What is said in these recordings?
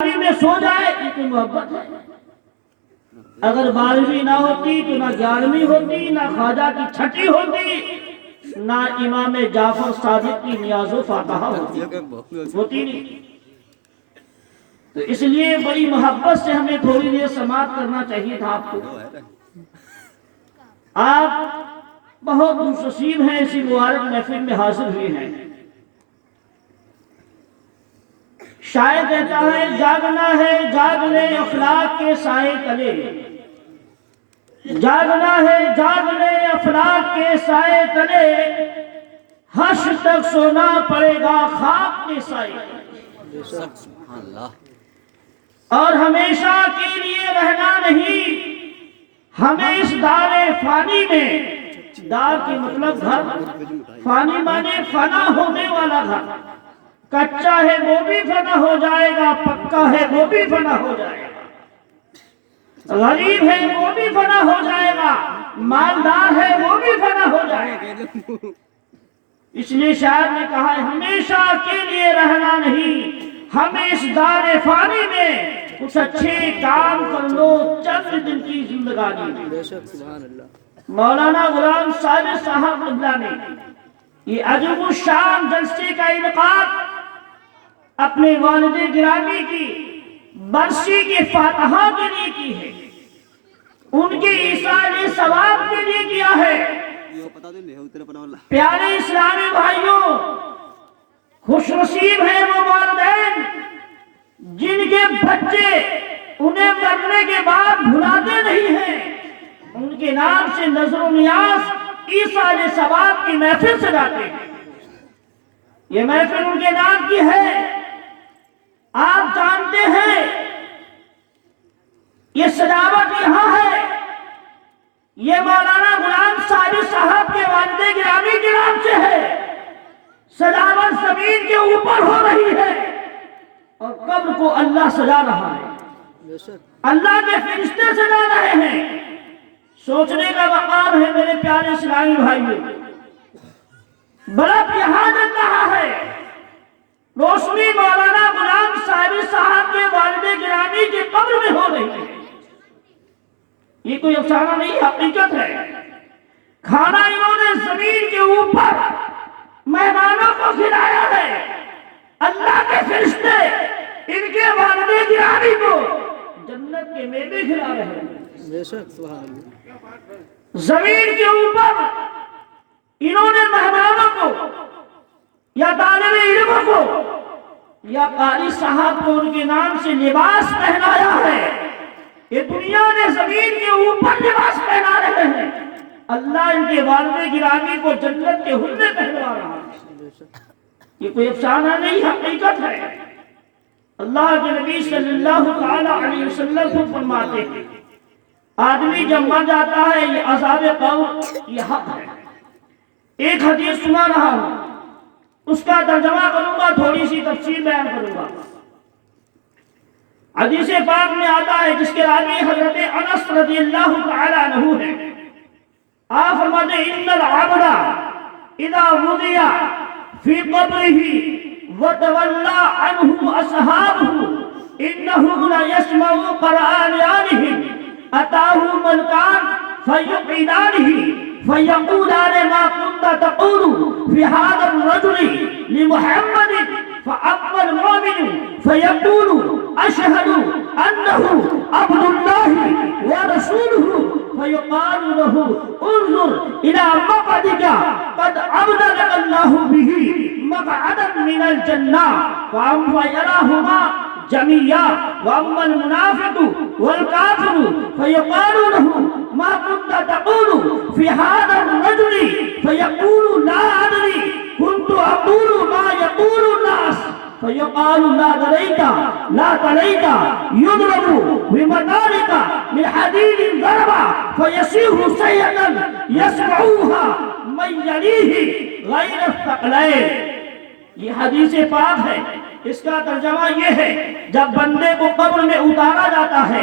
میں سو جائے یہ کوئی محبت ہے؟ اگر 12ویں نہ ہوتی تو نہ 11ویں ہوتی، نہ خواجہ کی چھٹی ہوتی، نہ امام جعفر صادق کی نیاز و فاتحہ ہوتی نہیں۔ تو اس لیے بڑی محبت سے ہمیں تھوڑی دیر سماعت کرنا چاہیے تھا آپ کو۔ آپ بہت خوشنصیب ہیں، اسی مبارک محفل میں حاضر ہوئے ہیں۔ شاعر کہتا ہے جاگنا ہے جاگ لے افلاک کے سائے تلے، جاگنا ہے جاگ لے افلاک کے سائے تلے، حشر تک سونا پڑے گا خاک کے سائے تلے، اور ہمیشہ کے لیے رہنا نہیں ہمیں اس دار فانی میں۔ دار کے مطلب گھر، فانی مانے فنا ہونے والا گھر۔ کچا ہے وہ بھی فنا ہو جائے گا، پکا ہے وہ بھی فنا ہو جائے گا، غریب ہے وہ بھی فنا ہو جائے گا، مالدار ہے وہ بھی فنا ہو جائے گا۔ اس لیے شاعر نے کہا ہے ہمیشہ کے لیے رہنا نہیں ہمیں اس دار فانی میں، کچھ اچھے کام کر لو چند دن کی زندگانی میں۔ مولانا غلام ثابت صاحب اللہ نے یہ عجب الشان جلسے کا انعقاد اپنے والد گرامی کی برسی کے فاتحہ کے لیے کی ہے، ان کے ایثار ثواب کے لیے کیا ہے۔ پیارے اسلامی بھائیوں، خوش نصیب ہیں وہ والدین جن کے بچے انہیں مرنے کے بعد بھلاتے نہیں ہیں، ان کے نام سے نظر و نیاز ایثار ثواب کی محفل سجاتے ہیں۔ یہ محفل ان کے نام کی ہے۔ آپ جانتے ہیں یہ سجاوٹ یہاں ہے، یہ مولانا غلام ثابت صاحب کے والد گرامی کے نام سے ہے۔ سجاوٹ زمین کے اوپر ہو رہی ہے اور قبر کو اللہ سجا رہا ہے، اللہ کے فرشتے سجا رہے ہیں۔ سوچنے کا مقام ہے میرے پیارے اسلامی بھائیوں، بلب یہاں جل رہا ہے، روشنی مولانا غلام ثابت صاحب کے والد گرامی کی قبر میں ہو رہی ہے۔ یہ کوئی افسانہ نہیں، حقیقت ہے۔ کھانا انہوں نے زمین کے اوپر مہمانوں کو کھلایا ہے، اللہ کے فرشتے ان کے والد گرامی کو جنت کے میوے کھلا رہے ہیں۔ زمین کے اوپر انہوں نے مہمانوں کو یا طالب علموں کو یا قاری صاحب کو ان کے نام سے لباس پہنایا ہے۔ یہ دنیا نے زمین کے اوپر لباس پہنا رہے ہیں، اللہ ان کے والد گرامی کو جنت کے حلے پہنوا رہا ہے۔ یہ کوئی افسانہ نہیں، حقیقت ہے۔ اللہ کے نبی صلی اللہ علیہ وسلم کو فرماتے ہیں آدمی جب مر جاتا ہے یہ عذاب قبر یہ حق ہے۔ ایک حدیث سنا رہا ہوں، اس کا ترجمہ کروں گا، تھوڑی سی تفصیل بیان کروں گا۔ حدیث پاک میں آتا ہے جس کے راوی حضرت انس رضی اللہ تعالی عنہ ہے، آپ فرماتے ہیں ان العبد اذا وضع فی قبرہ وتولى عنه اصحابه انه لا يسمع قرآنهم اتاه ملكان فيقعدانه فيقولان ما كنت تقول في هذا الرجل لمحمد فأما المؤمن فيقول أشهد أنه عبد الله ورسوله فيقال له انظر إلى مقعدك قد أبدلك الله به مقعدا من الجنة فيراهما جميعا وأما المنافق والكافر فيقال له ما كنت تقول في هذا الرجل فيقول لا أدري كنت أقول ما يقول الناس فيقال لا دريت لا تليت يضرب بمطارق من حديد ضربا فيصيح سيئا يسمعوها من يليه غير الثقلين۔ یہ حدیث پاک ہے، اس کا ترجمہ یہ ہے جب بندے کو قبر میں اتارا جاتا ہے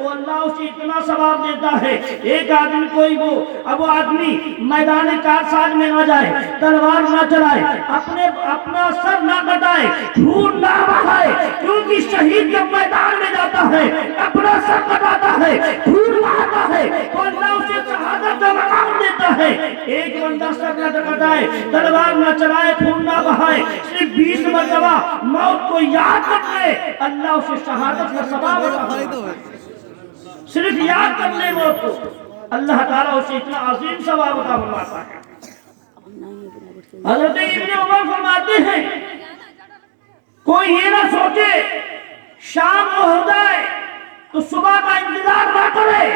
تو اللہ اسے اتنا ثواب دیتا ہے. ایک آدمی کوئی وہ آدمی میدان کارساز میں نہ جائے, تلوار نہ چلائے, اپنا سر نہ کٹائے, خون نہ بہائے, کیونکہ شہید جب میدان میں جاتا ہے اپنا سر کٹاتا ہے, خون بہاتا ہے, تو اللہ اسے شہادت کا مقام دیتا ہے. ایک بندہ سر نہ کٹائے, تلوار نہ چلائے, خون نہ بہائے, صرف 20 مرتبہ موت کو یاد کر لے, اللہ اسے شہادت کا ثواب عطا فرماتا ہے. صرف یاد کر لے موت کو, اللہ تعالیٰ اسے اتنا عظیم ثواب عطا فرماتا ہے. حضرت ابن عمر فرماتے ہیں کوئی یہ نہ سوچے شام ہو جائے تو صبح کا انتظار نہ کرے,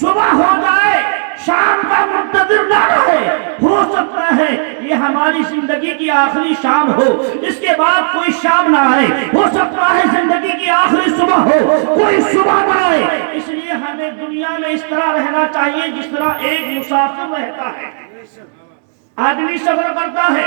صبح ہو جائے شام کا منتظر نہ رہے. ہو سکتا ہے یہ ہماری زندگی کی آخری شام ہو, اس کے بعد کوئی شام نہ آئے. ہو سکتا ہے زندگی کی آخری صبح ہو, کوئی صبح نہ آئے. اس لیے ہمیں دنیا میں اس طرح رہنا چاہیے جس طرح ایک مسافر رہتا ہے. آدمی سفر کرتا ہے,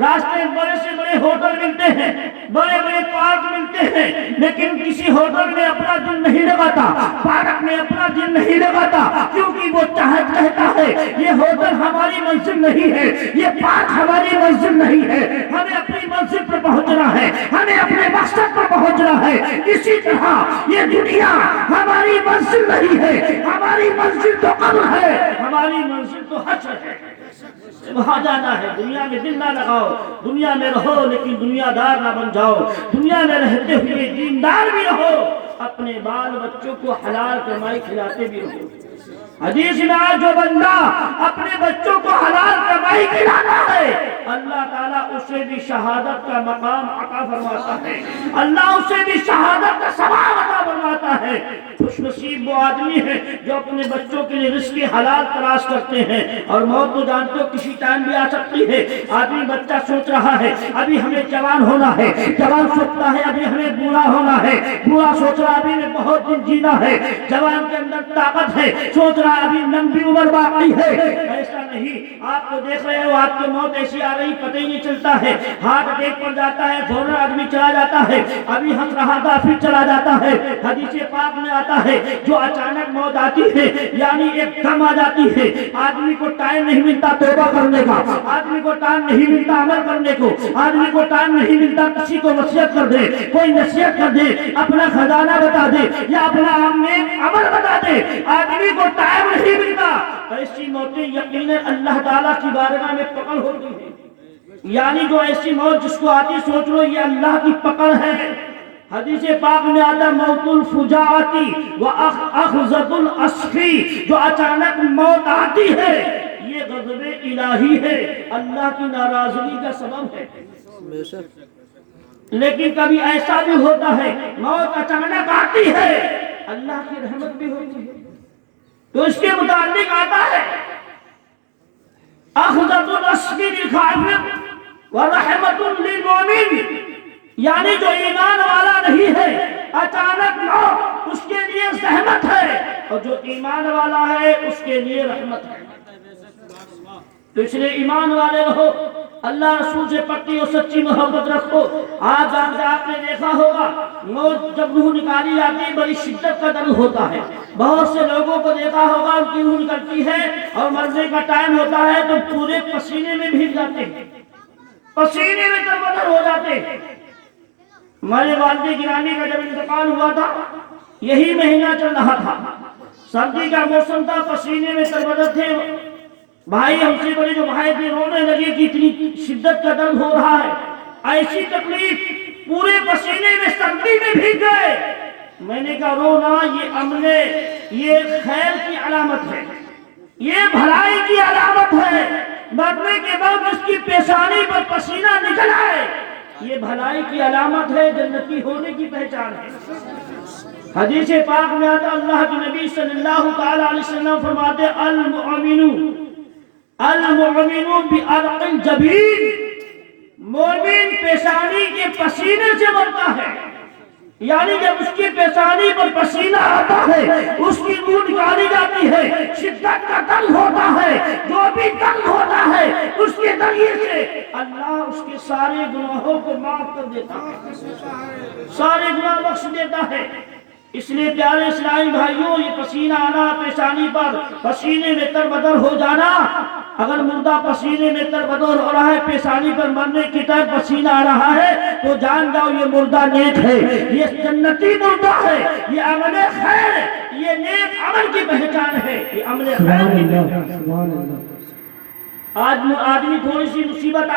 راستے بڑے سے بڑے ہوٹل ملتے ہیں, بڑے بڑے پارک ملتے ہیں, لیکن کسی ہوٹل میں اپنا دل نہیں لگاتا, پارک میں اپنا دل نہیں لگاتا, کیونکہ وہ کہتا ہے یہ ہوٹل ہماری منزل نہیں ہے, یہ پارک ہماری منزل نہیں ہے, ہمیں اپنی منزل پر پہنچنا ہے, ہمیں اپنے مقصد پر پہنچنا ہے. اسی طرح یہ دنیا ہماری منزل نہیں ہے, ہماری منزل تو قبر ہے, ہماری منزل تو حشر ہے. وہاں جانا ہے. دنیا میں دل نہ لگاؤ, دنیا میں رہو لیکن دنیا دار نہ بن جاؤ, دنیا میں رہتے ہوئے دیندار بھی رہو, اپنے بال بچوں کو حلال کمائی کھلاتے بھی رہو. حدیث میں آج جو بندہ اپنے بچوں کو حلال کمائی کھلاتا ہے اللہ تعالیٰ اسے بھی شہادت کا مقام عطا فرماتا ہے, اللہ اسے بھی شہادت کا ثواب عطا فرماتا ہے. خوش نصیب وہ آدمی ہے جو اپنے بچوں کے لیے رزق حلال تلاش کرتے ہیں. اور موت تو جانتے ہو کسی ٹائم بھی آ سکتی ہے. آدمی بچہ سوچ رہا ہے ابھی ہمیں جوان ہونا ہے, جوان سوچتا ہے ابھی ہمیں بوڑھا ہونا ہے, بوڑھا سوچ رہا ابھی ہمیں بہت دن جینا ہے, جوان کے اندر طاقت ہے سوچ رہا ابھی لمبی عمر باقی ہے. ایسا نہیں, آپ کو دیکھ رہے ہو آپ کی موت ایسی آ رہی پتہ ہی نہیں چلتا ہے, ہارٹ اٹیک پڑ جاتا ہے, فوراً آدمی چلا جاتا ہے, ابھی ہنس رہا تھا پھر چلا جاتا ہے. حدیث پاک میں آتا ہے جو اچانک موت آتی ہے یعنی ایک دم آ جاتی ہے, آدمی کو ٹائم نہیں ملتا توبہ کرنے کا, آدمی کو ٹائم نہیں ملتا عمل کرنے کو, آدمی کو ٹائم نہیں ملتا کسی کو وصیت کر دے, کوئی نصیحت کر دے, اپنا خزانہ بتا دے یا اپنا عمل بتا دے, آدمی کو ٹائم نہیں ملتا. ایسی موتیں یقیناً اللہ تعالیٰ کی بارگاہ میں پکڑ ہوتی ہے. یعنی جو ایسی موت جس کو آتی سوچ لو یہ اللہ کی پکڑ ہے. حدیث پاک میں آتا موت الفجاعتی و اخذت الاسفی, جو اچانک موت آتی ہے یہ غضب الہی ہے, اللہ کی ناراضگی کا سبب ہے. لیکن کبھی ایسا بھی ہوتا ہے موت اچانک آتی ہے اللہ کی رحمت بھی ہوتی ہے. تو اس کے متعلق آتا ہے اخذت الاسفی للکافر ورحمت للمؤمن, یعنی جو ایمان والا نہیں ہے اچانک موت اس کے لیے زحمت ہے, اور جو ایمان والا ہے اس کے لیے رحمت ہے. تو اس لیے ایمان والے رہو, اللہ رسول سے پکی اور سچی محبت رکھو. آج آپ نے دیکھا ہوگا موت جب روح نکالی جاتی ہے بڑی شدت کا درد ہوتا ہے. بہت سے لوگوں کو دیکھا ہوگا ان کی روح نکلتی ہے اور مرنے کا ٹائم ہوتا ہے تو پورے پسینے میں بھیگ جاتے ہیں, پسینے میں تربتر ہو جاتے ہیں. ہمارے والد گرامی کا جب انتقال ہوا تھا یہی مہینہ چل رہا تھا, سردی کا موسم تھا, پسینے میں تربتر تھے. بھائی ہم سے بڑے جو بھائی تھے رونے لگے کہ اتنی شدت کا درد ہو رہا ہے, ایسی تکلیف, پورے پسینے میں سردی میں بھیگ گئے. میں نے کہا رونا یہ عملے, یہ خیر کی علامت ہے, یہ بھلائی کی علامت ہے. مرنے کے بعد اس کی پیشانی پر پسینہ نکل آئے یہ بھلائی کی علامت ہے, جنتی ہونے کی پہچان ہے. حدیث پاک میں آتا اللہ کے نبی صلی اللہ تعالی علیہ وسلم فرماتے المؤمن بعرق الجبین, مومن پیشانی کے پسینے سے مرتا ہے. یعنی جب اس کی پیشانی پر پسینہ آتا ہے اس کی روح نکالی جاتی ہے, شدت کا درد ہوتا ہے, جو بھی درد ہوتا ہے اس کے ذریعے سے اللہ اس کے سارے گناہوں کو معاف کر دیتا ہے, سارے گناہ بخش دیتا ہے. اس لیے پیارے اسلامی بھائیوں، یہ پسینہ آنا پیشانی پر، پسینے میں تربدر ہو جانا، اگر مردہ پسینے میں تربدر ہو رہا ہے، پیشانی پر مرنے کی طرح پسینہ آ رہا ہے، تو جان جاؤ یہ مردہ نیک ہے، یہ جنتی مردہ ہے، یہ عمل خیر ہے، یہ نیک عمل کی پہچان ہے، یہ عمل خیر کی پہچان ہے۔ آج آدمی تھوڑی سی مصیبت